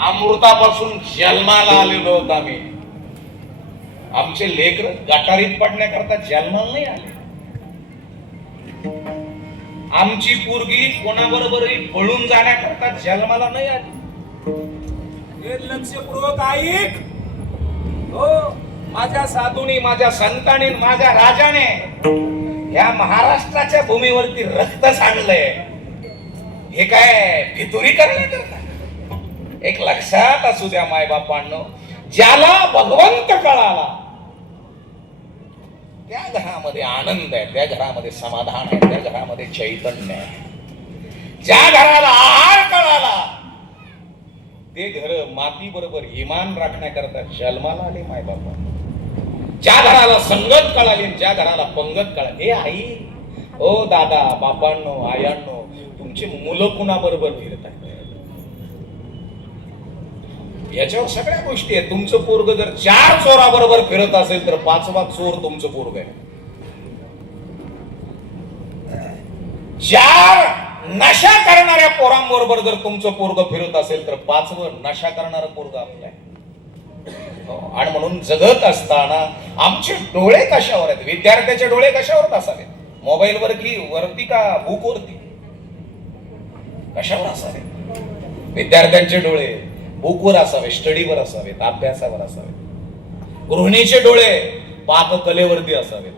अमृतापासून जन्माला आलेलो होत आम्ही. आमचे लेकर गटारीत पडण्याकरता जन्माला नाही आले. आमची पोरगी कोणाबरोबरही पळून जाण्याकरता जन्माला नाही आली. हे लक्षपूर्वक ऐक. हो, माझ्या साधूनी, माझ्या संतांनी, माझ्या राजाने या महाराष्ट्राच्या भूमीवरती रक्त सांडलंय. हे काय फितुरी करण्याकरता? एक लक्षात असू द्या मायबापांनो, ज्याला भगवंत कळाला त्या घरामध्ये आनंद आहे, त्या घरामध्ये समाधान आहे, त्या घरामध्ये चैतन्य आहे. ज्या घराला आहार कळाला ते घर माती बरोबर इमान राखण्याकरता जन्माला आले मायबापा. ज्या घराला संगत कळाली, ज्या घराला पंगत कळाली. हे आई, ओ दादा, बापांनो, आयांनो, तुमची मुलं कुणाबरोबर फिरत आहेत याच्यावर सगळ्या गोष्टी आहेत. तुमचं पोरग जर 4 चोराबरोबर फिरत असेल तर 5वा चोर तुमचं पोरग आहे. 4 नशा करणाऱ्या पोरांबरोबर जर तुमचं पोरग फिरत असेल तर 5वं नशा करणारं पोरग आपलं आहे. आणि म्हणून जगत असताना आमचे डोळे कशावर आहेत? विद्यार्थ्याचे डोळे कशावर असावेत? मोबाईलवर की वरती का बुकवरती? कशावर असावे? विद्यार्थ्यांचे डोळे बुकवर असावे, स्टडीवर असावेत, अभ्यासावर असावेत. गृहिणीचे डोळे पाककलेवरती असावेत.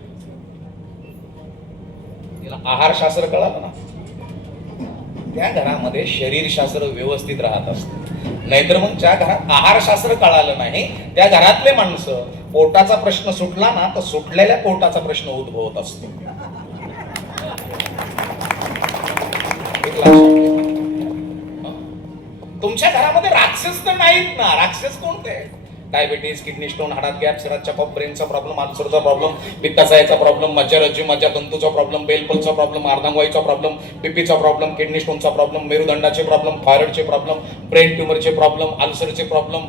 तिला आहारशास्त्र कळालं ना, त्या घरामध्ये शरीरशास्त्र व्यवस्थित राहत असतं. नाहीतर मग ज्या घरात आहारशास्त्र कळालं नाही त्या घरातले माणसं, पोटाचा प्रश्न सुटला ना तर सुटलेल्या पोटाचा प्रश्न उद्भवत असतो. तुमच्या घरामध्ये राक्षस तर नाहीत ना. राक्षस कोणते? डायबिटीज, किडनी स्टोन, हाडात गॅप, सिरात चेकअप, ब्रेनचा प्रॉब्लेम, आल्सरचा प्रॉब्लेम, पित्ताचा याचा प्रॉब्लेम, मज्जारज्जू मज्जातंतूचा प्रॉब्लेम, बेलपलचा प्रॉब्लेम, अर्धांगवायूचा प्रॉब्लेम, बीपीचा प्रॉब्लेम, किडनी स्टोनचा प्रॉब्लेम, मेरुदंडाचे प्रॉब्लेम, थायरॉइडचे प्रॉब्लेम, ब्रेन ट्यूमरचे प्रॉब्लेम, अल्सरचे प्रॉब्लेम,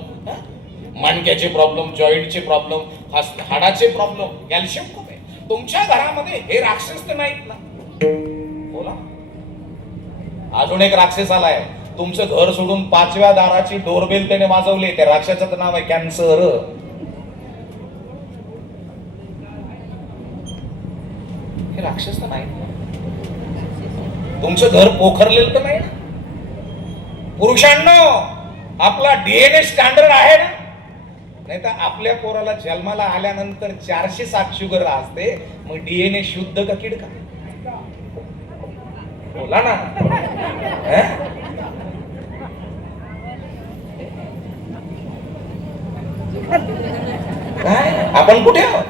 मणक्याचे प्रॉब्लेम, जॉईंटचे प्रॉब्लेम, हाडाचे प्रॉब्लेम, कॅल्शियम कमी. तुमच्या घरामध्ये हे राक्षस तर नाहीत ना. बोला. अजून एक राक्षस आलाय. तुमचं घर सोडून 5व्या दाराची डोरबेल त्याने वाजवली. त्या राक्षसाचं नाव आहे कॅन्सर. हे राक्षस तर नाही. तुमचं घर पोखरलेलं तर नाही. पुरुषांनो, आपला डीएनए स्टँडर्ड आहे ना. नाही तर आपल्या पोराला जन्माला आल्यानंतर 407 शुगर असते. मग डीएनए शुद्ध का किडका? बोला ना. काय आपण कुठे आहोत?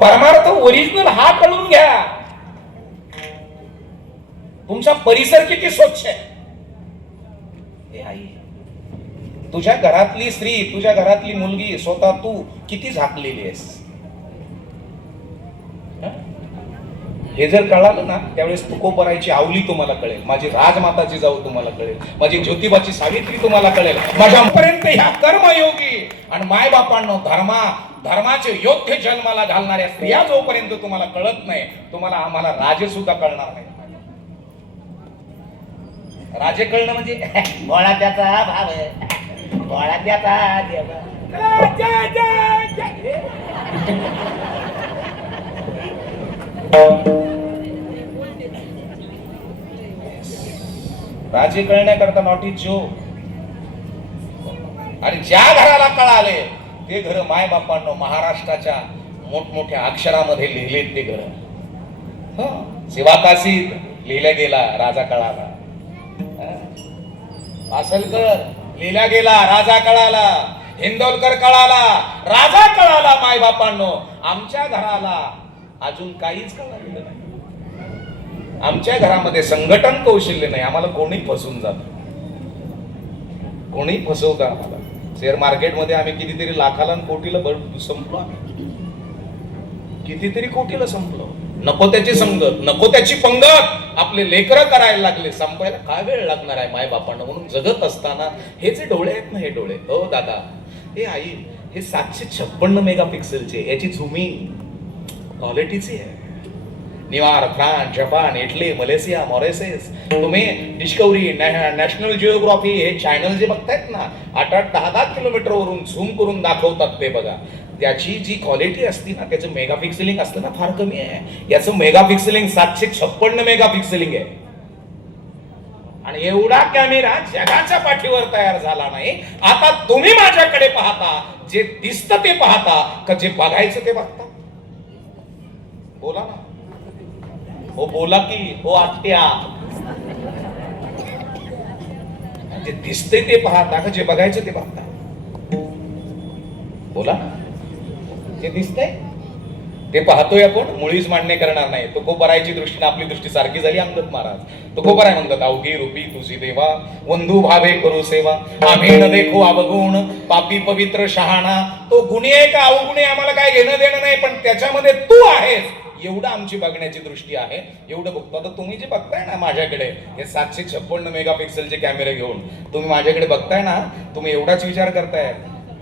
परमार्थ ओरिजिनल हा कळून घ्या. तुमचा परिसर किती स्वच्छ आहे. हे आई, तुझ्या घरातली स्त्री, तुझ्या घरातली मुलगी, स्वतः तू किती झाकलेली आहेस हे जर कळालं ना त्यावेळेस तुकोबरायची आवली तुम्हाला कळेल, माझी राजमाताची जाऊ तुम्हाला कळेल, माझी ज्योतिबाची सावित्री तुम्हाला कळेल. माझ्यापर्यंत ह्या कर्मयोगी आणि मायबापांनो धर्माचे योग्य जन्माला घालणाऱ्या स्त्रिया जोपर्यंत तुम्हाला कळत नाही, तुम्हाला आम्हाला राजे सुद्धा कळणार नाही. राजे कळणं म्हणजे भोळा त्याचा भाव आहे, भोळा त्याचा देव. राजे कळण्याकरता नॉट इज जो. आणि ज्या घराला कळाले ते घर माय बापांनो महाराष्ट्राच्या मोठमोठ्या अक्षरामध्ये लिहिलेत. ते घर शिवाकाशीत लिहिला गेला, राजा कळाला. पासलकर लिहिला गेला, राजा कळाला. हिंदोलकर कळाला, राजा कळाला. माय बापांनो, आमच्या घराला अजून काहीच कळालेलं नाही. आमच्या घरामध्ये संघटन कौशल्य नाही. आम्हाला कोणी फसवून जात, कोणी फसवतं आम्हाला. शेअर मार्केटमध्ये आम्ही कितीतरी लाखाला कोटीला संपलो. आम्ही कितीतरी कोटीला संपलो. नको त्याची संगत, नको त्याची पंगत आपले लेकरं करायला लागले. संपायला काय वेळ लागणार आहे माय बापांना. म्हणून जगत असताना हे जे डोळे आहेत ना, हे डोळे, हो दादा, हे आई, हे 756 मेगापिक्सेलचे, याची झुमिंग क्वालिटीची आहे. New York, France, Japan, Italy, Malaysia, Mauritius. तुम्ही डिस्कवरी, नॅशनल जिओग्राफी हे चॅनल जे बघतायत ना, 8-8, 10-10 किलोमीटरवरून झूम करून दाखवतात ते बघा. त्याची जी क्वालिटी असते ना, त्याचं मेगापिक्सेलिंग असतं ना, फार कमी आहे. याचं मेगापिक्सेलिंग 756 मेगापिक्सेलिंग आहे. आणि एवढा कॅमेरा जगाच्या पाठीवर तयार झाला नाही. आता तुम्ही माझ्याकडे पाहता, जे दिसतं ते पाहता का जे बघायचं ते बघता? बोला ना, हो बोला की हो आत्या. जे दिसते ते पाहता का जे बघायचं ते बघता? बोला. जे दिसतंय ते पाहतोय आपण, मुळीच मान्य करणार नाही. तुकोबरायची दृष्टीने आपली दृष्टी सारखी झाली. अंगद महाराज तुकोबराय म्हणतात, अवघी रूपी तुझी देवा, वंधू भावे करू सेवा, आम्ही न देखो अवगुण, पापी पवित्र शहाणा. तो गुणी आहे का अवगुणी आम्हाला काय घेणं देणं नाही, पण त्याच्यामध्ये तू आहेस एवढं आमची बघण्याची दृष्टी आहे, एवढं बघतो. आता तुम्ही जे बघताय ना माझ्याकडे हे 756 मेगापिक्सेलचे कॅमेरे घेऊन तुम्ही माझ्याकडे बघताय ना, तुम्ही एवढाच विचार करताय,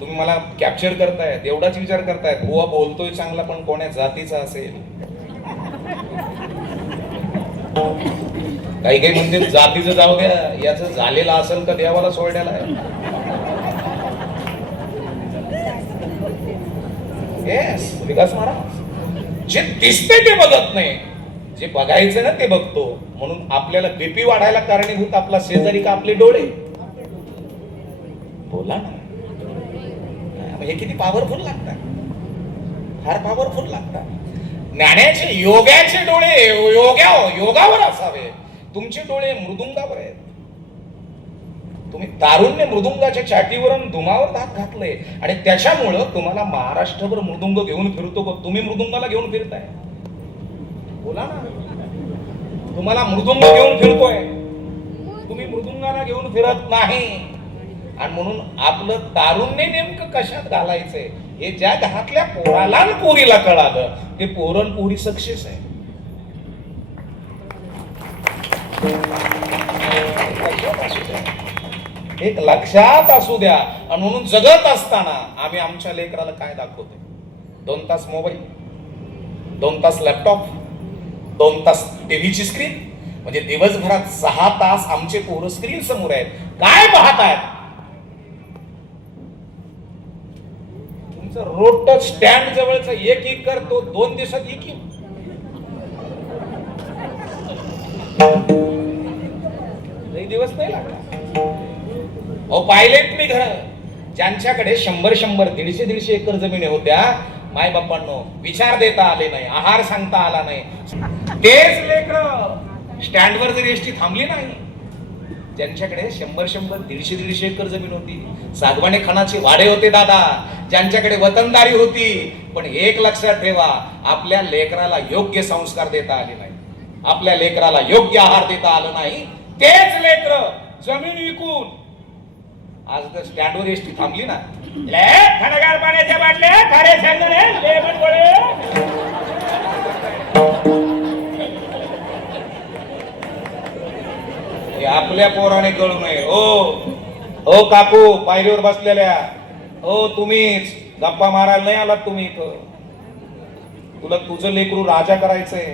तुम्ही मला कॅप्चर करतायत, एवढाच विचार करतायत, बुवा बोलतोय चांगला पण कोण्या जातीचा असेल. काही काही म्हणजे जातीचं जाऊ द्या, याचं झालेलं असेल का देवाला सोडण्याला आहे. येस, विकास महाराज. जे दिसते ते बघत नाही, जे बघायचं ना ते बघतो. म्हणून आपल्याला बीपी वाढायला कारणीभूत आपला शेजारी का आपले डोळे? बोला ना, हे किती पॉवरफुल लागतात, फार पॉवरफुल लागतात. ज्ञानाचे योगाचे डोळे योगावर असावे. तुमचे डोळे मृदुंगावर आहेत. तुम्ही तारुण्य मृदुंगाच्या चाटीवर धुमावर हात घातले आणि त्याच्यामुळं तुम्हाला महाराष्ट्रभर मृदुंग घेऊन फिरतो. तुम्ही मृदुंगाला घेऊन फिरताय? बोला ना, तुम्हाला मृदुंग घेऊन फिरतोय, तुम्ही मृदुंगाला घेऊन फिरत नाही. आणि म्हणून आपलं तारुण्य नेमकं कशात घालायचंय हे ज्या घरातल्या पोराला आणि पोरीला कळालं, ते पोरण पोरी सक्सेस आहे. एक लक्षात असू द्या. आणि म्हणून जगत असताना आम्ही आमच्या लेकराला काय दाखवतो? 2 तास मोबाईल, 2 तास लॅपटॉप, 2 तास टीव्हीची स्क्रीन. म्हणजे दिवसभरात 6 तास आमचे पोरं स्क्रीन समोर आहेत. काय पाहतायत? तुमचं रोड टच स्टँड जवळचा 1 एकर तो 2 दिवसात इकीन. दिवस नाही लागला. अहो पाहिलेत मी घर ज्यांच्याकडे 100-100, 150-150 एकर जमिनी होत्या. माय बापांनो विचार देता आले नाही, आहार सांगता आला नाही. तेच लेकर स्टँडवर जर एसटी थांबली नाही, ज्यांच्याकडे 100-100, 150-150 एकर जमीन होती, सागवाने खानाचे वाडे होते दादा, ज्यांच्याकडे वतनदारी होती. पण एक लक्षात ठेवा, आपल्या लेकराला योग्य संस्कार देता आले नाही, आपल्या लेकराला योग्य आहार देता आलं नाही. तेच लेकर जमीन विकून आज तर स्टँडवर एसटी थांबली ना, थंडगार पाण्याच्या बाटल्या, खारे शेंगदाणे, लेमन गोळे. आपल्या पोराने कळू नये. ओ काकू पायरीवर बसलेल्या, ओ तुम्हीच गप्पा मारायला नाही आलात तुम्ही इथं. तुला तुझं लेकरू राजा करायचंय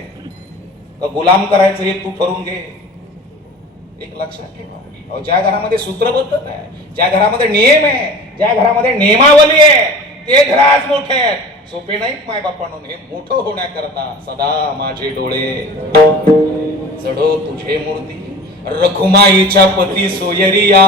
का गुलाम करायचं हे तू ठरवून घे. एक लक्षात ठेवा, ज्या घरामध्ये सूत्रबद्धता आहे, ज्या घरामध्ये नियम आहे, ज्या घरामध्ये नियमावली आहे, ते घर आज मोठे आहेत. सोपे नाहीत माय बापांनो. हे मोठं होण्याकरता सदा माझे डोळे चढो तुझे मूर्ती, रखुमाईच्या पती सोयरिया.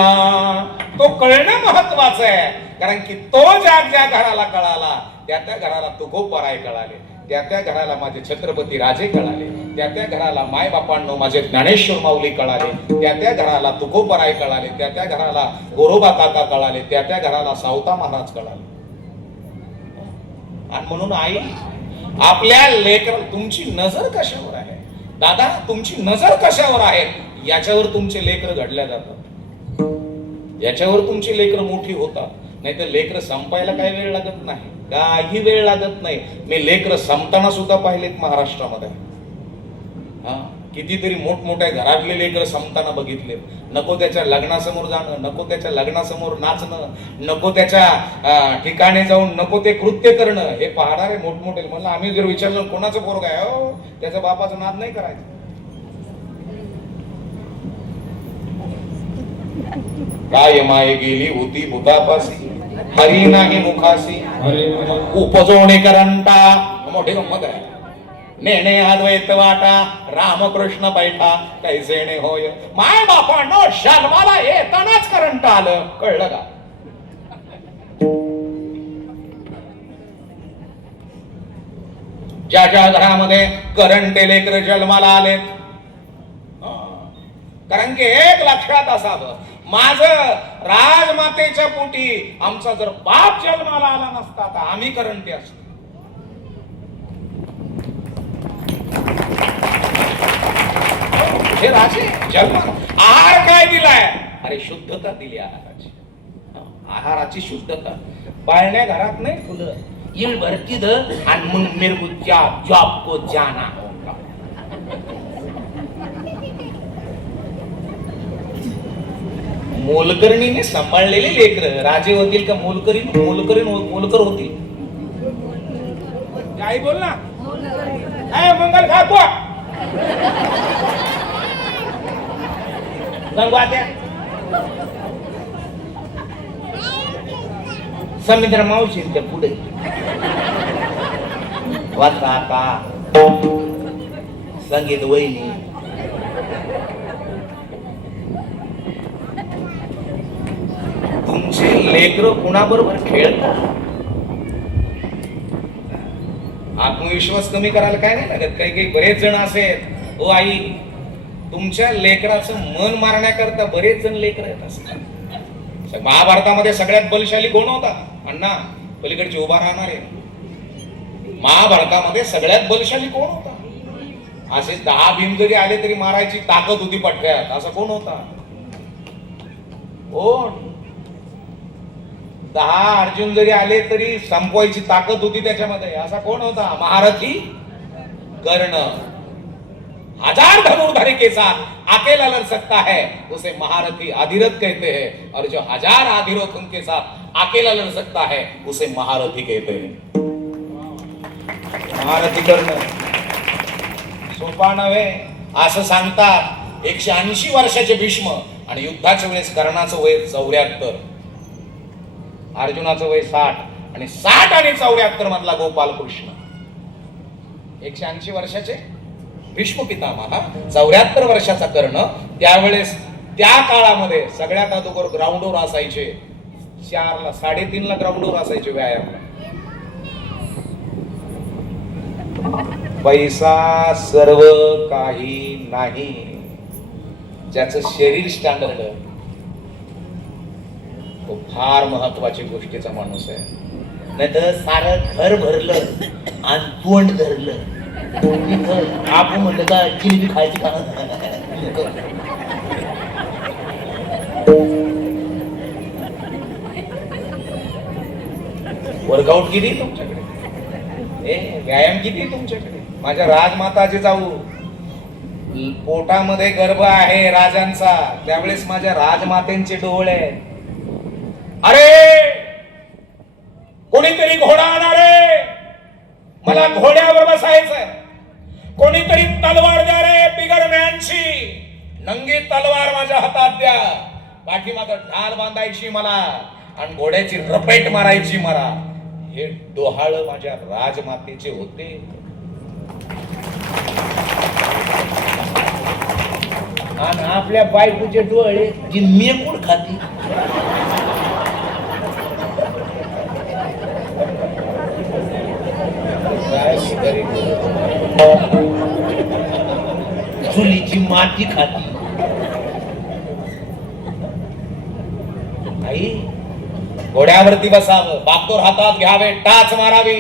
तो कळणं महत्वाचं आहे. कारण की तो ज्या घराला कळाला, त्या घराला तुकोबराय कळाले, त्या घराला माझे छत्रपती राजे कळाले, त्या घराला माय बापांनो माझे ज्ञानेश्वर माऊली कळाले, त्या घराला तुकोबराय कळाले, त्या घराला गोरोबा काका कळाले, त्या घराला सावता महाराज कळाले. आणि म्हणून आई, आपल्या लेकर तुमची नजर कशावर आहे दादा, तुमची नजर कशावर आहे याच्यावर तुमचे लेकर घडल्या जातात, याच्यावर तुमची लेकर मोठी होतात. नाही तर लेकर संपायला काही वेळ लागत नाही, काही वेळ लागत नाही. मी लेकर संपताना सुद्धा पाहिलेत महाराष्ट्रामध्ये. कितीतरी मोठमोठ्या घरातले लेकर संपताना बघितले. नको त्याच्या लग्नासमोर जाणं, नको त्याच्या लग्नासमोर नाचणं, नको त्याच्या ठिकाणी जाऊन नको ते कृत्य करणं, हे पाहणारे मोठमोठे. म्हणलं आम्ही जर विचारलं कोणाचं पोरग आहे, हो त्याच्या बापाचं नाद नाही करायचं. काय माये गेली होती भूतापासी, हरी नाही मुखासी, उपजोणे करंटा. मोठी गंमत आहे. नेणे अद्वैत वाटा, रामकृष्ण बैठा कैसे ने होय. माय बापानं जन्माला येतानाच करंट आलं, कळलं का? ज्या ज्या घरामध्ये करंट लेकर जन्माला आलेत, कारण की एक लक्षात असावं, माझं राजमातेच्या पोटी आमचा जर बाप जन्माला आला नसता तर आम्ही करंटे असतो. हे राजे जन्म आहार काय दिलाय? अरे शुद्धता दिली आहाराची. आहाराची शुद्धता. पाळण्या घरात नाही फुलं ये भरती द आणि मग मेरे को जॉब को जाना होगा. मोलकरणीने सांभाळलेले लेकर राजे होतील का मोलकर होतील? काय बोल ना, काय मंगल खातो समुद्र मावशींच्या पुढे वाचा संगीत वहिनी तुमचे लेकर कुणाबरोबर खेळतात. आत्मविश्वास कमी करायला काय नाही लागत. काही बरेच जण असेल, ओ आई तुमच्या लेकराचं मन मारण्याकरता बरेच जण लेकर येत असतात. महाभारतामध्ये सगळ्यात बलशाली कोण होता? अण्णा पलीकडची उभा राहणारे. महाभारतामध्ये सगळ्यात बलशाली कोण होता? असे 10 भीम जरी आले तरी मारायची ताकद होती पटक्यात. असा कोण होता? कोण? 10 अर्जुन जरी आले तरी संपवायची ताकद होती त्याच्यामध्ये. असा कोण होता? महारथी कर्ण. 1000 धनुर्धारी के साथ अकेला लड़ सकता है उसे महारथी अधिरथ कहते हैं, और जो 1000 अधिरथ उनके साथ अकेला लड़ सकता है उसे महारथी कहते हैं. महारथी कर्ण सोपा नव्हे असं सांगतात. 180 वर्षाचे भीष्म आणि युद्धाच्या वेळेस कर्णाचं वय 74, अर्जुनाचं वय 60 आणि 60 आणि 74 मधला गोपाल कृष्ण. 180 वर्षाचे भीष्म पितामह, 74 वर्षाचा कर्ण. त्यावेळेस त्या काळामध्ये सगळ्यात अगोदर ग्राउंडवर असायचे 4ला 3.5ला ग्राउंडवर असायचे व्यायाम. पैसा सर्व काही नाही. ज्याचं शरीर स्टँडर्ड तो फार महत्वाची गोष्टीचा माणूस आहे. नाही तर सारं घर भरलं आणि तोंड धरलं. आपण म्हणलं का जिलेबी खायची का? वर्कआउट किती तुमच्याकडे? व्यायाम किती तुमच्याकडे? माझ्या राजमाताजी जाऊ पोटामध्ये गर्भ आहे राजांचा, त्यावेळेस माझ्या राजमातेंचे डोळे. अरे कोणीतरी घोडा आणारे, मला घोड्यावर बसायचंय. कोणीतरी तलवार द्या रे, बिगर मॅनची नंगी तलवार माझ्या हातात द्या. पाठीमागं ढाल बांधायची मला आणि घोड्याची रपेट मारायची मला. हे डोहाळ माझ्या राजमातेचे होते. आणि आपल्या बायकोचे डोळे जी मेकूड खाती. चुलीची माती खाती. आई घोड्यावरती बसावं, बागदोर हातात घ्यावे, टाच मारावी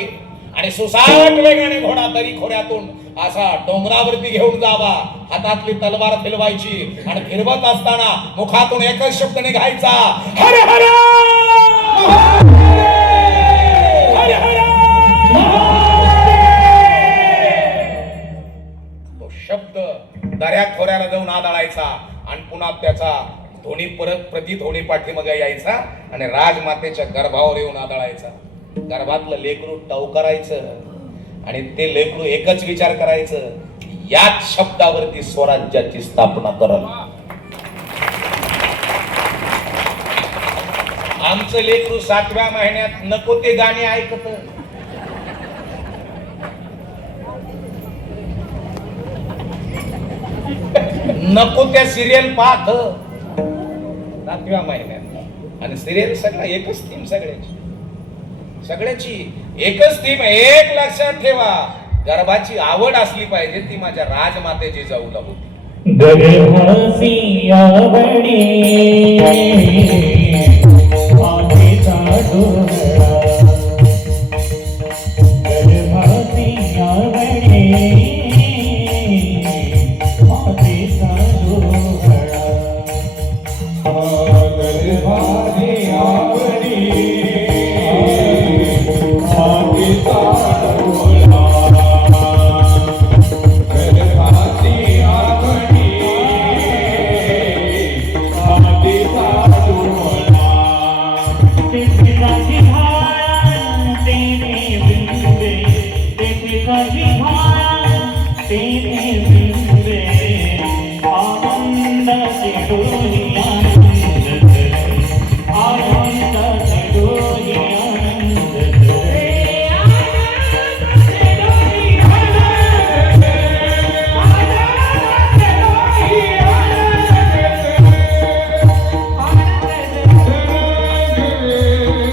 आणि सुसाट वेगाने घोडा तरी खोऱ्यातून असा डोंगरावरती घेऊन जावा. हातातली तलवार फिरवायची आणि फिरवत असताना मुखातून एकच शब्द निघायचा, हर हर हर हर. तो शब्द दऱ्याखोऱ्याला जाऊन आदळायचा आणि पुन्हा त्याचा धोणी परत प्रतिध्वनी पाठीमागे यायचा आणि राजमातेच्या गर्भावर येऊन आदळायचा. गर्भातलं लेकरू टवकरायचं आणि ते लेकरू एकच विचार करायचं, याच शब्दावरती स्वराज्याची स्थापना करल. आमचं लेकरू 7व्या महिन्यात नको ते गाणे ऐकत, नको त्या सिरियल पाहत 7व्या महिन्यात. आणि सिरियल सगळं एकच थीम, सगळ्याची एकच थीम. एक लक्षात ठेवा, गर्भाची आवड असली पाहिजे, ती माझ्या राजमातेची जाऊला होती. गर्भाची आवडी मातेचा डोळा, गर्भाची आवडी मातेचा डोळा, गर्भाची आवडी मातेचा डोळा, गर्भाची आवडी मातेचा डोळा. तिची भान तेने बिंबे, तिची भान तेने बिंबे, आनंदाची डोली आनंद करे, आनंदाची डोली आनंद करे, आनंदाची डोली आनंद करे, आनंदाची डोली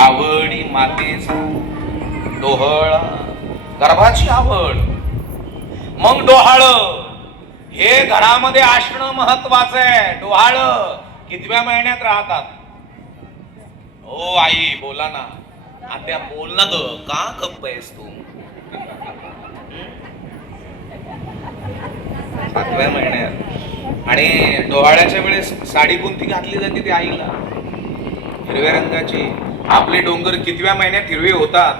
आवडी मातेचा डोहळा, गर्भाची आवड. मग डोहाळ हे घरामध्ये असणं महत्वाचं आहे. डोहाळ कितव्या महिन्यात राहतात? ओ आई बोला ना, आत्या बोल ना ग, का गप्प आहेस तू? 7व्या महिन्यात. आणि डोहाळ्याच्या वेळेस साडी कोणती घातली जाते ती आईला? हिरव्या रंगाची. आपले डोंगर कितव्या महिन्यात हिरवे होतात?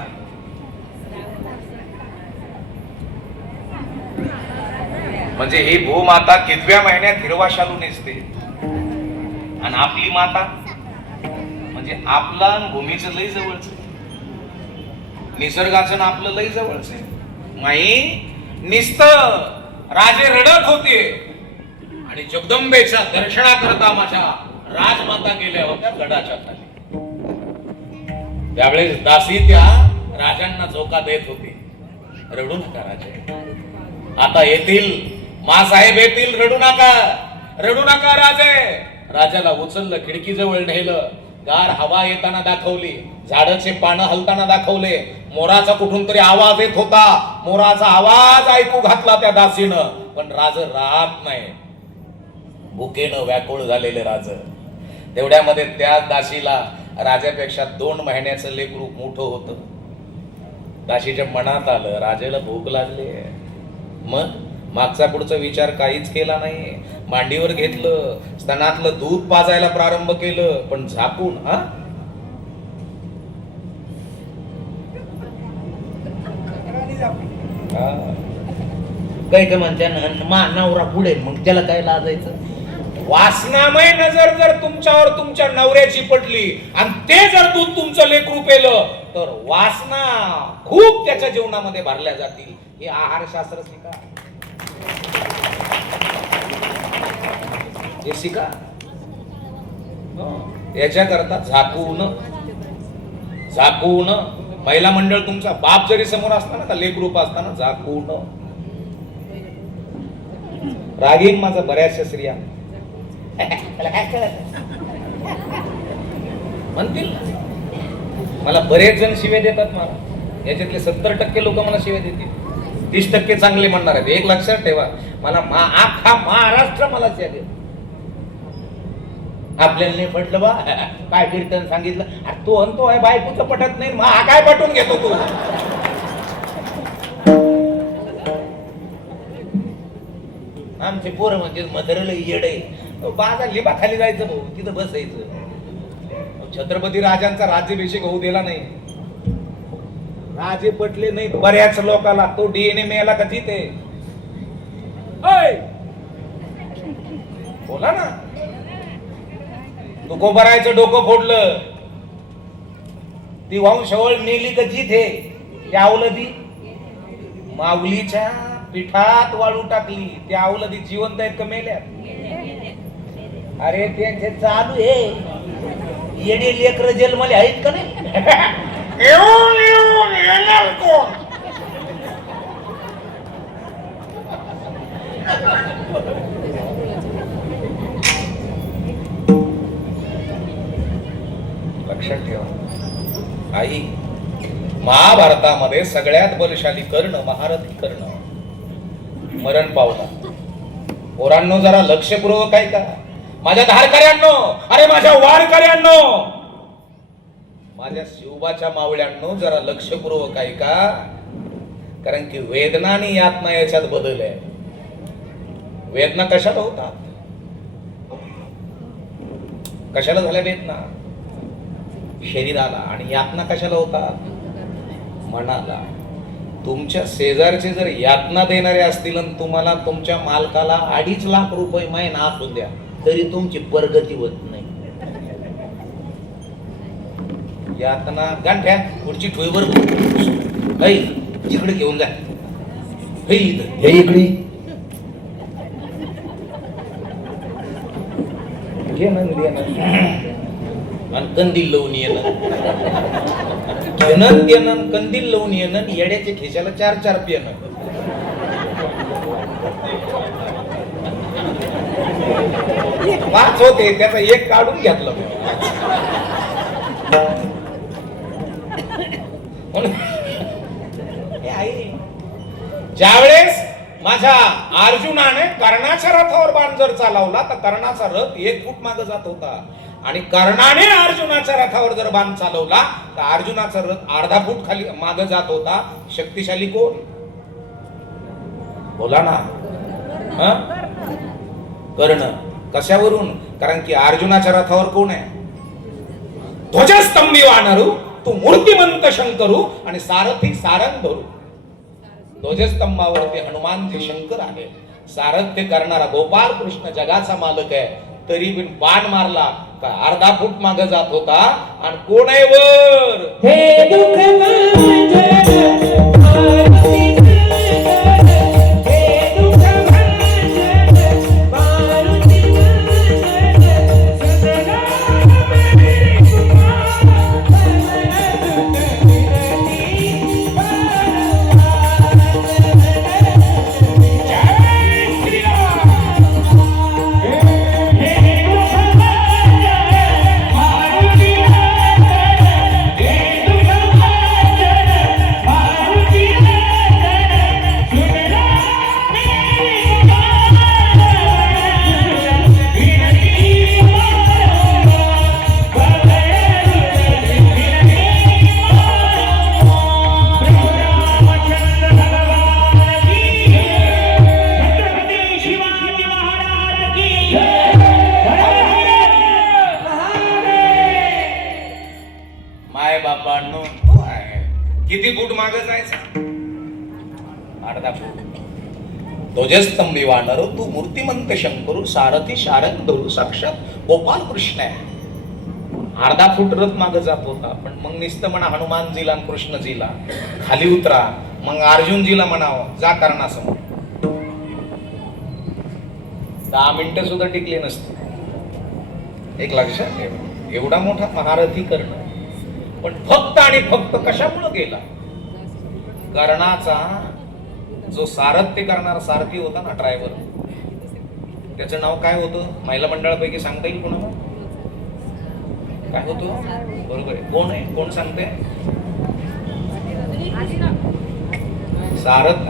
म्हणजे ही भूमाता कितव्या महिन्यात हिरवा शालू नेसते? आणि आपली माता म्हणजे आपला भूमीचं लय जवळच, निसर्गाचं आपलं लय जवळच आहे. माई निस्त राजे रडत होते आणि जगदंबेच्या दर्शनाकरता माझ्या राजमाता गेल्या होत्या गडाच्या खाली. त्यावेळेस दासी त्या राजांना झोका देत होती, रडू नका राजे, आता येतील मासाहेब येतील, रडू नका, रडू नका राजे. राजाला उचललं, खिडकीजवळ नेलं, गार हवा येताना दाखवली, झाडाचे पानं हलताना दाखवले, मोराचा कुठून तरी आवाज येत होता, मोराचा आवाज ऐकू घातला त्या दासीनं. पण राज राहत नाही, भुकेनं व्याकुळ झालेले राज. तेवढ्यामध्ये त्या दासीला राजापेक्षा 2 महिन्याचं लेकरू मोठं होतं. दासीच्या मनात आलं, राजाला भूक लागली. मग मागचा पुढचा विचार काहीच केला नाही, मांडीवर घेतलं, स्तनातलं दूध पाजायला प्रारंभ केलं, पण झाकून. काही काय म्हणते नवरा पुढे, मग त्याला काय लाजायचं? वासनामय नजर जर तुमच्यावर तुमच्या नवऱ्याची पडली आणि ते जर दूध तुमचं लेकरू पेलं, तर वासना खूप त्याच्या जीवनामध्ये भरल्या जातील. हे आहारशास्त्र शिका, हे शिका. याच्याकरता झाकून महिला मंडळ, तुमचा बाप जरी समोर असताना का लेकरूप असताना झाकून. रागीन माझा बऱ्याचशा स्त्रिया म्हणतील, मला बरेच जण शिव्या देतात. मला याच्यातले 70% लोक मला शिव्या देतील, 30% चांगले म्हणणार आहेत. एक लक्षात ठेवा, मला अख्खा महाराष्ट्र मला शिव्या देत. आपल्याला नाही पटलं बा, काय कीर्तन सांगितलं, तो म्हणतो आहे बायकोचं पटत नाही, मग काय पटवून घेतो तू? आमचे पोरं म्हणजे मधरला येडे, बाजार लिंबा खाली जायचं भाऊ, तिथं बसायचं. छत्रपती राजांचा राज्याभिषेक होऊ दिला नाही, राजे पटले नाही बऱ्याच लोकांना. तो डीएनए मिळाला का जिथे बोला ना. तुकोबरायचं डोकं फोडलं, ती वंशवळ नेली का जिथे त्या अवलदी माऊलीच्या पिठात वाळू टाकली. त्या अवलदी जिवंत आहेत का मेल्यात? अरे त्यांचे चालू आहे. येणे लेकर जेलमध्ये आहेत का नाही? येऊन येऊन येणार कोण? लक्षात ठेवा आई, महाभारतामध्ये सगळ्यात बलशाली कर्ण महारथी कर्ण मरण पावला. पोरांनो जरा लक्षपूर्वक आहे का माझ्या धारकऱ्यांनो, अरे माझ्या वारकऱ्यांनो, माझ्या शिवबाच्या मावळ्यांनो जरा लक्षपूर्वक आहे का. कारण की वेदना आणि यातना याच्यात बदल आहे. वेदना कशाला होतात? कशाला झाल्या वेदना? शरीराला. आणि यातना कशाला होतात? मनाला. तुमच्या शेजारचे जर यातना देणारे असतील आणि तुम्हाला तुमच्या मालकाला 2.5 लाख रुपये महिना असू द्या तरी तुमची प्रगती होत नाही. यातना गांठ्या पुढची ठोईवर इकडे घेऊन जा. हे इकडे घे आणि कंदील लावून येणं, घेणं देणं, कंदील लावून येणं, येड्याच्या खिशाला 4-4 पिणं. पाच होते त्याचा एक काढून घेतलं. ज्यावेळेस माझ्या अर्जुनाने कर्णाच्या रथावर बाण जर चालवला तर कर्णाचा रथ 1 फूट मागे जात होता. आणि कर्णाने अर्जुनाच्या रथावर जर बाण चालवला तर अर्जुनाचा रथ 1/2 फूट खाली मागे जात होता. शक्तिशाली कोण? बोला ना. कर्ण. कशावरून? कारण की अर्जुनाच्या रथावर कोण आहे? ध्वजस्तंभी वानरू, तू मूर्तिमंत शंकरू आणि सारथी सारंग धरू. ध्वजस्तंभावरती हनुमानजी शंकर आहे. सारथ्य करणारा गोपाल कृष्ण जगाचा मालक आहे. तरी पण बाण मारला का 1/2 फूट मागे जात होता. आणि कोण आहे वर? हे दुःख किती फूट मागे जायचा? 1/2 फूट. ध्वजस्तंभी वानर, तू मूर्तिमंत शंकरू, सारथी शारंग धरू, साक्षात गोपाल कृष्ण आहे. 1/2 फूट रथ मागे जात होता. पण मग नुसतं म्हणा हनुमानजीला आणि कृष्णजीला खाली उतरा, मग अर्जुनजीला म्हणावं जा कर्णासमोर. 10 मिनिटं सुद्धा टिकले नसते. एक लक्षात ठेवा, एवढा मोठा महारथी कर्ण पण फक्त आणि फक्त कशामुळे गेला? कर्णाचा जो सारथ्य करणारा सारथी होता ना, ड्रायव्हर, त्याचं नाव काय होतं? महिला मंडळापैकी सांगता येईल कोणाला? काय होतं? बरोबर आहे. कोण आहे? कोण सांगते? सारथ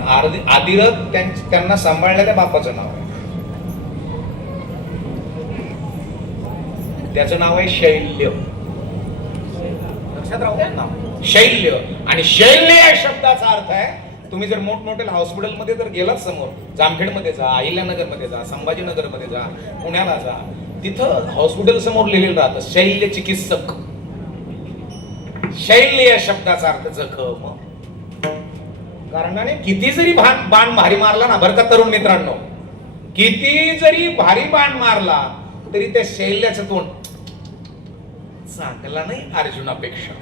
आदिरथ. त्यांना सांभाळलेल्या बापाचं नाव आहे. त्याचं नाव आहे शैल्य. लक्षात राहू द्या नाव शैल्य. आणि शैल्य या शब्दाचा अर्थ आहे, तुम्ही जर मोठमोठ्या हॉस्पिटलमध्ये जर गेलात, समोर जामखेडमध्ये जा, अहिल्यानगरमध्ये जा, संभाजीनगरमध्ये जा, पुण्याला जा, तिथं हॉस्पिटल समोर लिहिलेलं राहतं शैल्य चिकित्सक. शैल्य या शब्दाचा अर्थ जखम. कारणाने किती जरी बाण भारी मारला ना, बरं का तरुण मित्रांनो, किती जरी भारी बाण मारला तरी त्या शैल्याचं तोंड चांगला नाही अर्जुनापेक्षा.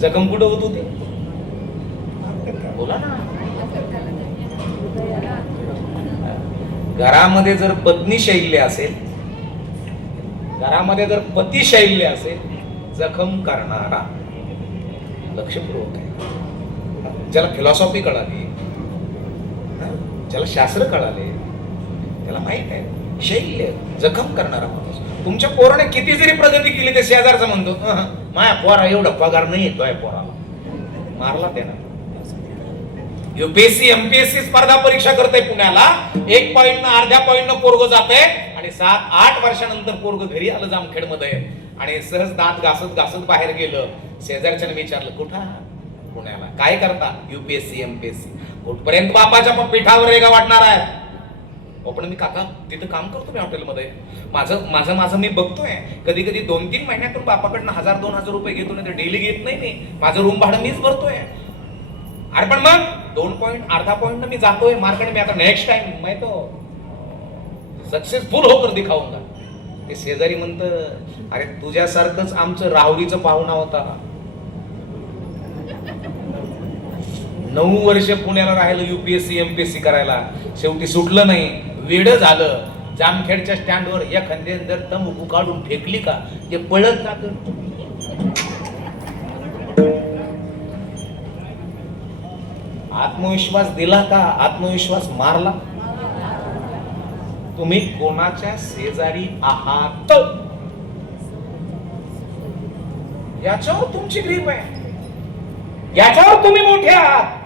जखम कुठं होत होती बोला ना. घरामध्ये जर पत्नी शैल्य असेल, घरामध्ये जर पती शैल्य असेल, जखम करणारा लक्षपूर्वक आहे. ज्याला फिलॉसॉफी कळाली, ज्याला शास्त्र कळाले, त्याला माहित आहे शैल्य जखम करणारा माणूस. तुमच्या पोराने किती जरी प्रगती केली ते शेजारचा म्हणतो माया पोरा एवढा पगार नाही येतोय पोराला, मारला त्यानं. युपीएससी एमपीएससी स्पर्धा परीक्षा करते पुण्याला, 1 पॉइंट अर्ध्या पॉइंट पोरग जाते आणि 7-8 वर्षानंतर पोरग घरी आलं जामखेड मध्ये आणि सहज दात घासत घासत बाहेर गेलं. शेजारच्याने विचारलं कुठं? पुण्याला. काय करता? UPSC MPSC. कुठपर्यंत बापाच्या पिठावर रेगा वाटणार आहे? पण मी काका तिथं काम करतो मी हॉटेलमध्ये, माझं मी बघतोय, कधी कधी 2-3 महिन्यातून बापाकडनं 1000-2000 रुपये घेतो, नाही तर डेली घेत नाही मी, माझं रूम भाडं मीच भरतोय. अरे पण मग 2 पॉइंट अर्धा पॉइंट मी जातोय मार्केट में, आता नेक्स्ट टाइम मैं तो सक्सेसफुल होकर दिखाऊंगा. ते शेजारी म्हणतं अरे तुझ्यासारखंच आमचं राहुरीचं पाहुणा होता, 9 वर्ष पुण्याला राहिलं युपीएससी एमपीएससी करायला, शेवटी सुटलं नाही, वेड झालं. जामखेडच्या स्टँडवर एखाद्या जर तंबाखू काढून फेकली का ते पळत जात. आत्मविश्वास दिला का? आत्मविश्वास मारला. तुम्ही कोणाच्या शेजारी आहात याच्यावर तुमची ग्रीप आहे, याच्यावर तुम्ही मोठे आहात.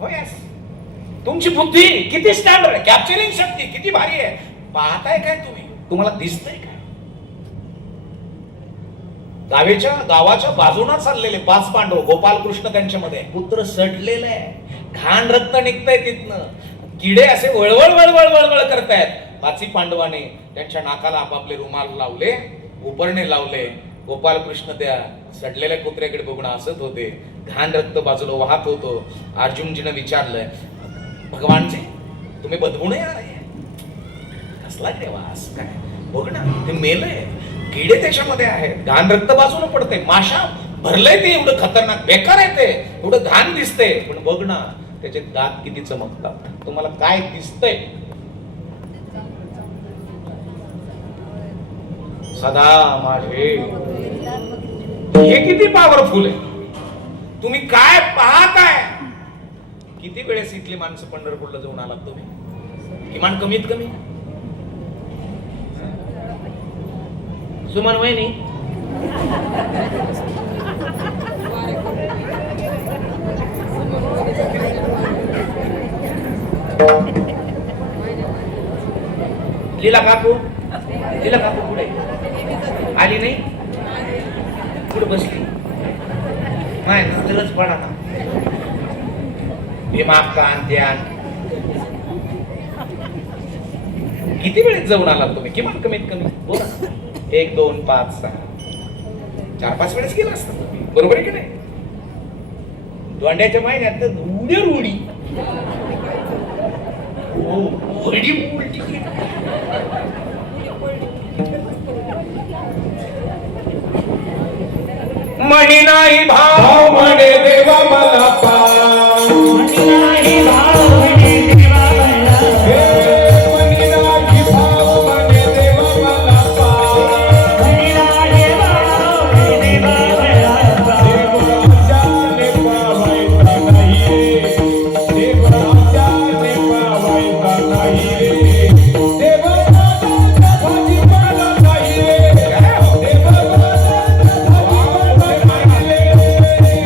हो यस. तुमची बुद्धी किती स्टँडर्ड आहे, कॅप्चरिंग शक्ती किती भारी आहे. पाहताय काय तुम्ही? तुम्हाला दिसतंय काय? गावाच्या बाजूला चाललेले 5 पांडव, गोपालकृष्ण त्यांच्यामध्ये, पुत्र सडलेलं आहे, घाण रक्त निघतंय तिथनं, किडे असे वळवळ वळवळ वळवळ करतायत. 5 पांडवाने त्यांच्या नाकाला आपापले रुमाल लावले, उपरणे लावले. गोपालकृष्ण त्या सडलेल्या कुत्र्याकडे बघून हसत होते, घाण रक्त बाजूला वाहत होतो. अर्जुनजीनं विचारलंय भगवानजी तुम्ही बदबू नये कसला रे वास काय? बघ ना ते मेलंय, किडे त्याच्यामध्ये आहेत, घाण रक्त बाजूला पडते, माशा भरलंय, ते एवढं खतरनाक बेकार आहे, ते एवढं घाण दिसते. पण बघ ना त्याचे दात किती चमकतात. तुम्हाला काय दिसतंय? सदा माझे. हे किती पॉवरफुल आहे. तुम्ही काय पाहताय? किती वेळेस इथली माणसं पंढरपूरला जाऊन आलात तुम्ही? किमान कमीत कमी सुमन वहिनी लीला काकू पुढे आली नाही, पुढे बसली नाही नजरच पडा ना. किती वेळेस जाऊन आलात तुम्ही? किमान कमीत कमी बोला. 1, 2, 5, 6, 4-5 वेळेस गेला असता तुम्ही, बरोबर आहे की नाही? दोंड्याच्या महिन्यात तर रुडी मणी नाही भाव म्हणे देवा मला पाव, मणी नाही भाव म्हणे देवा मला पाव, मणी नाही भाव म्हणे देवा मला पाव, मणी नाही भाव म्हणे देवा मला पाव. देवाच्याने पावायचा नाही रे, देवाच्याने पावायचा नाही रे, देवाच्या भाजीपाला नाही रे, देवाच्या भाजीपाला नाही रे.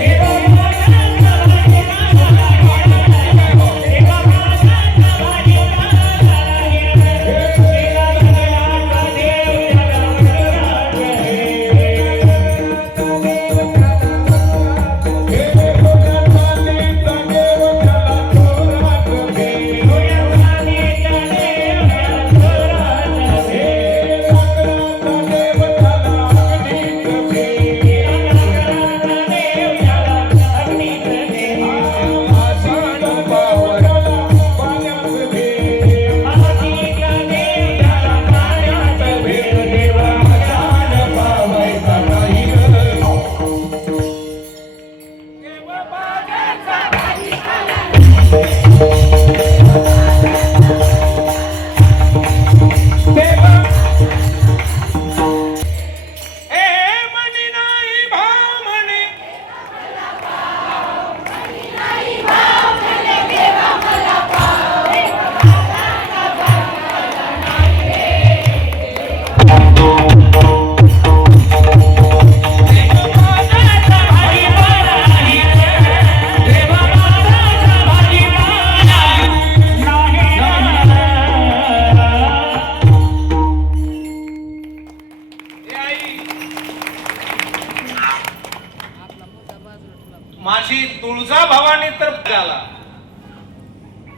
माझी तुळजा भवानी तर झाला,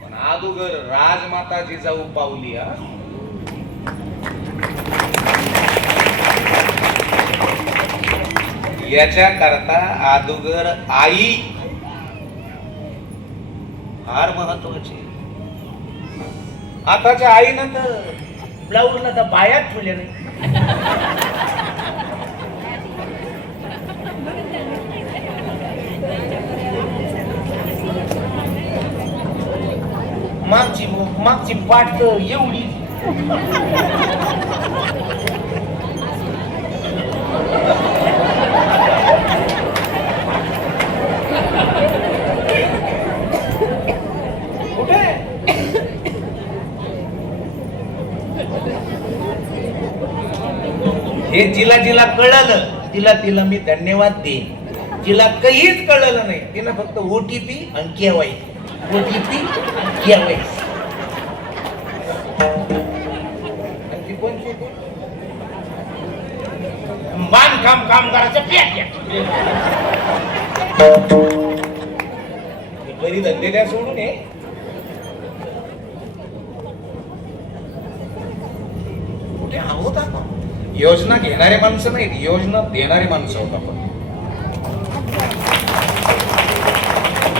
पण अगोदर राजमाता जिजाऊ पावली. याच्या करता अगोदर आई फार महत्वाची. आताच्या आईनं तर ब्लाऊज तर बायात ठेवले नाही. मागची पाठ तर एवढी. कुठे हे जिला जिला कळलं तिला मी धन्यवाद देईन. जिला काहीच कळलं नाही तिला फक्त ओटीपी आणि केवायसी, ओटीपी केवायसी. बांधकाम कामगाराच्या प्याट्या बरी धंदे द्या सोडून हे. कुठे आहोत आपण? योजना घेणारे माणसं नाहीत, योजना देणारी माणसं होत आपण.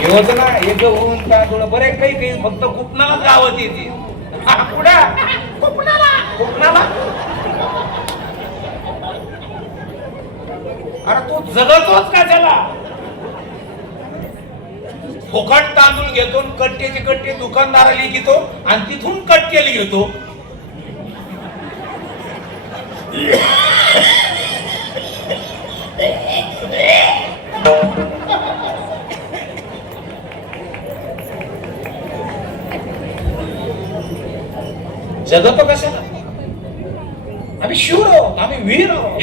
योजना एक होऊन तांदूळ बरे काही फक्त कुपनाला गावत येते. कुपनाला अरे तू जगतोच का त्याला? फुकट तांदूळ घेतो, कट्टेचे कट्टे दुकानदाराला घेतो आणि तिथून कट्टेला घेतो. जगतो कशाला? आम्ही शूर आहोत, आम्ही वीर आहोत.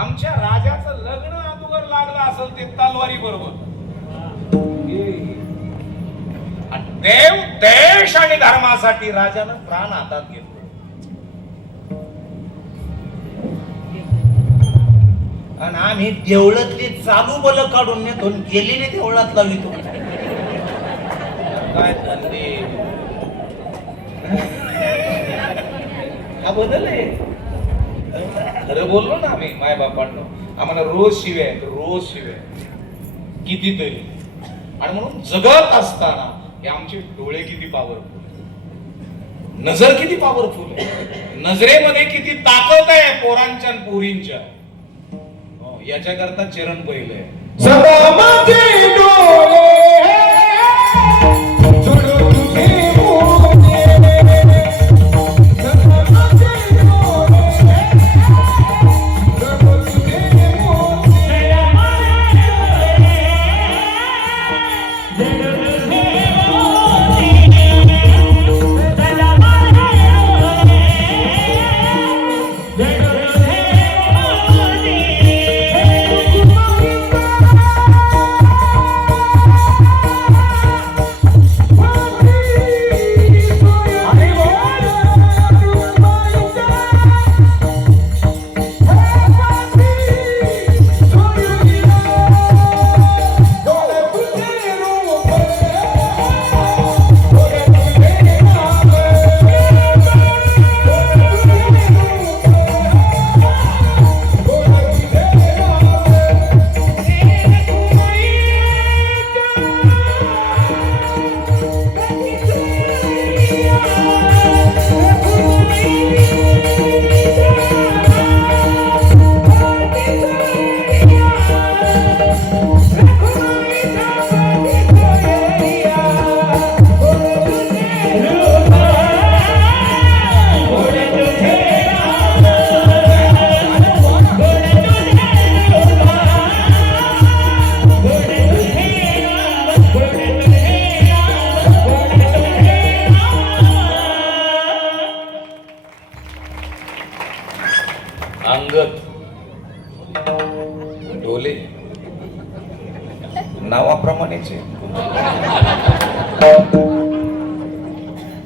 आमच्या राजाचं लग्न अगोदर लागलं असेल ते तलवारी बरोबर. देव देश आणि धर्मासाठी राजानं प्राण हातात घेतलं. आणि आम्ही देवळातली चालू बल काढून नेतो, गेलेले देवळात लावितो. काय धंदे हा बदल आहे. खरं बोललो ना आम्ही माय बापांनो, आम्हाला रोज शिव्या आहेत, रोज शिव्या कितीतरी. आणि म्हणून जगत असताना हे आमचे डोळे किती पॉवरफुल, नजर किती पॉवरफुल आहे, नजरेमध्ये किती ताकद आहे पोरांच्या आणि पोरींच्या. याच्या करता चरण पहिलंय. सदा माझे डोळे जग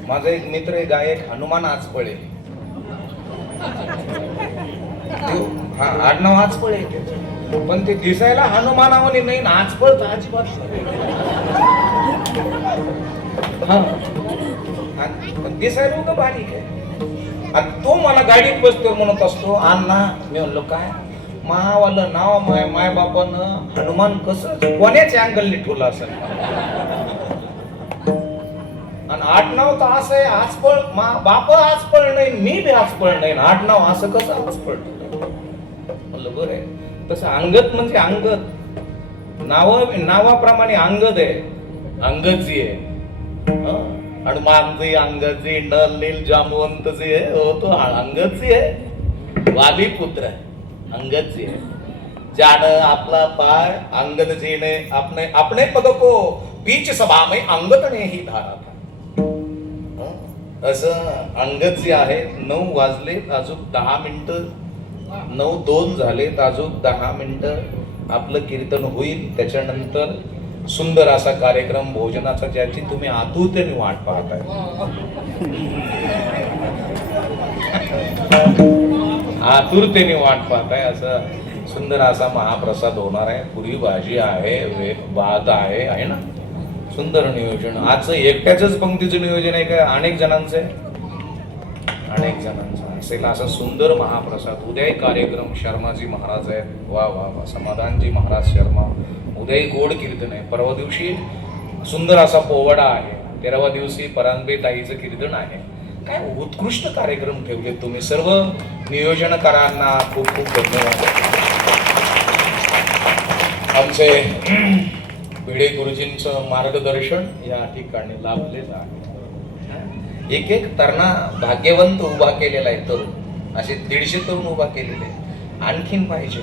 माझा एक मित्र आहे गायक हनुमान आचपळे. हा आडनाव आचपळे पण ते दिसायला हनुमानावाने नाही ना, आचपळ तर अजिबात नाही. हा पण दिसायला होतं बारीक आहे. आणि तो मला गाडीत बसतो म्हणत असतो, अण्णा मी म्हणलो काय मावालं नाव माय बापानं हनुमान कसं कोण्याच्या अँगलने ठेवलं असं. आणि आडनाव तर असं आहे आचपळ, बाप आचपळ नाही मी बी आचपळ नाही, आडनाव असं कसं आचपळ म्हणलं बरं आहे. तसं अंगद म्हणजे अंगद नावाप्रमाणे अंगद आहे, अंगदजी आहे. हनुमानजी अंगदजी नल नील जामवंतजी आहे, हो तो अंगदजी आहे. वाली पुत्र अंगदजी है, जान आपला पाय अंगदजी ने अपने पद को बीच सभा में अंगद ने ही धारा था. असं अंगदजी आहे. 9 वाजले अजून 10 मिनिटं, 9:02 झाले अजून 10 मिनिटं आपलं कीर्तन होईल. त्याच्यानंतर सुंदर असा कार्यक्रम भोजनाचा ज्याची तुम्ही आतुरतेने वाट पाहताय. आतुरतेने वाट पाहताय. असं सुंदर असा महाप्रसाद होणार आहे. पुरी भाजी आहे, भात आहे ना. सुंदर नियोजन. आजचं एकट्याच पंक्तीचं नियोजन आहे का अनेक जणांचं आहे? अनेक जणांचं असेल. असा सुंदर महाप्रसाद. उद्याही कार्यक्रम शर्माजी महाराज आहेत. वा वा वा. समाधानजी महाराज शर्मा. उद्याही गोड कीर्तन आहे. परवा दिवशी सुंदर असा पोवाडा आहे. 13व्या दिवशी परांबे ताईचं कीर्तन आहे. काय उत्कृष्ट कार्यक्रम ठेवले तुम्ही. सर्व नियोजनकारांना खूप खूप धन्यवाद. आमचे भिडे गुरुजींचं मार्गदर्शन या ठिकाणी लाभलेच आहे. एक एक तरणा भाग्यवंत उभा केलेला आहे. तरुण असे 150 तरुण उभा केलेले. आणखीन पाहिजे,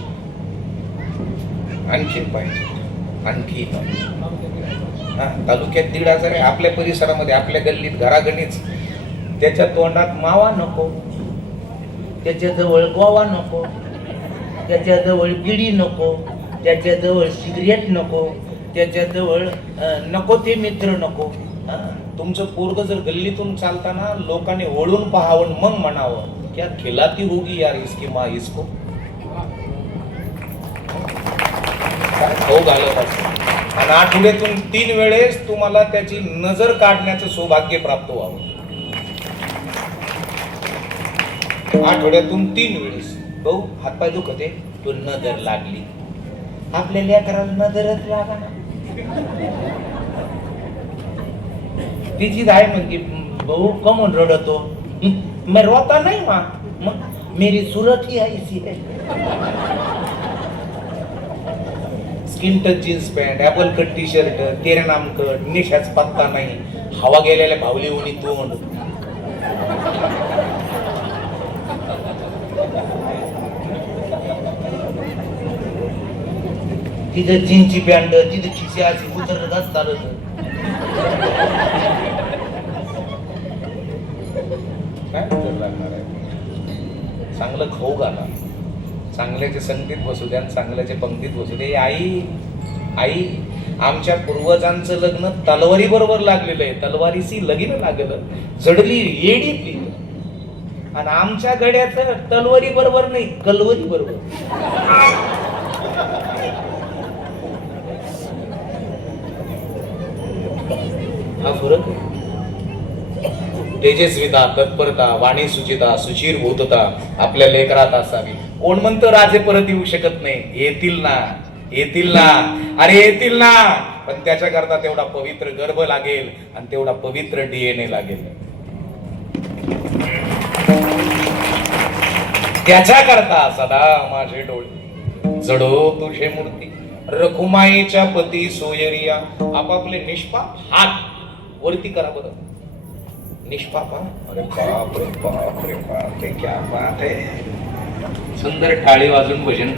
आणखीन पाहिजे, आणखीन. तालुक्यात 1,500 आहे. आपल्या परिसरामध्ये आपल्या गल्लीत घरागणीच. त्याच्या तोंडात मावा नको, त्याच्याजवळ गोवा नको, त्याच्याजवळ बिडी नको, त्याच्याजवळ सिगरेट नको, त्याच्याजवळ नको ते मित्र नको. तुमचं पोरग जर गल्लीतून चालताना लोकांनी ओळून पाहावं मग म्हणावं क्या खिलाती होगी यार इसकी माँ इसको. खाऊ घालत असत. आणि आठवड्यातून 3 वेळेस तुम्हाला त्याची नजर काढण्याचं सौभाग्य प्राप्त व्हावं. आठवड्यातून 3 वेळेस. भाऊ हातपाय दुखते, तो नजर लागली. आपल्या लेकराला नजरच लागा ना. तिची आहे म्हणजे भाऊ कमून रडतो. मैं रोता नहीं माँ, मेरी सूरत ही ऐसी है. Skin touch jeans pant, apple cut T shirt, Tere Naam cut, निशाच पत्ता नाही, हवा गेलेल्या भावली उनी तोंड. तिथं जीन्सची पॅन्ट, तिथं खिसे अशी उतरत चालत. काय लागणार आहे. चांगलं खाऊ घाला, चांगल्याच्या संगतीत बसू द्या, चांगल्याच्या पंक्तीत बसू द्या. आई आमच्या पूर्वजांचं लग्न तलवारी बरोबर लागलेलं आहे. तलवारीशी लगीन लागलं, जडली येडीतली. आणि आमच्या गड्याचं तलवारी बरोबर नाही, कलवरी बरोबर. हा फरक आहे. तेजस्विता, तत्परता, वाणी सुचिता, सुशीर भूतता आपल्या लेकरात असावी. कोण म्हणतं राजे परत येऊ शकत नाही? येतील ना, येतील ना, अरे येतील ना. पण त्याच्याकरता तेवढा पवित्र गर्भ लागेल आणि तेवढा पवित्र DNA लागेल. त्याच्याकरता सदा माझे डोळे जडो तुझे मूर्ती. रखुमाईच्या पती सोयरिया. आपापले निष्पाप हात वरती करा बरं. निष्पाप. अरे बाप रे बाप रे बाप, क्या बात आहे. सुंदर टाळी वाजून भजन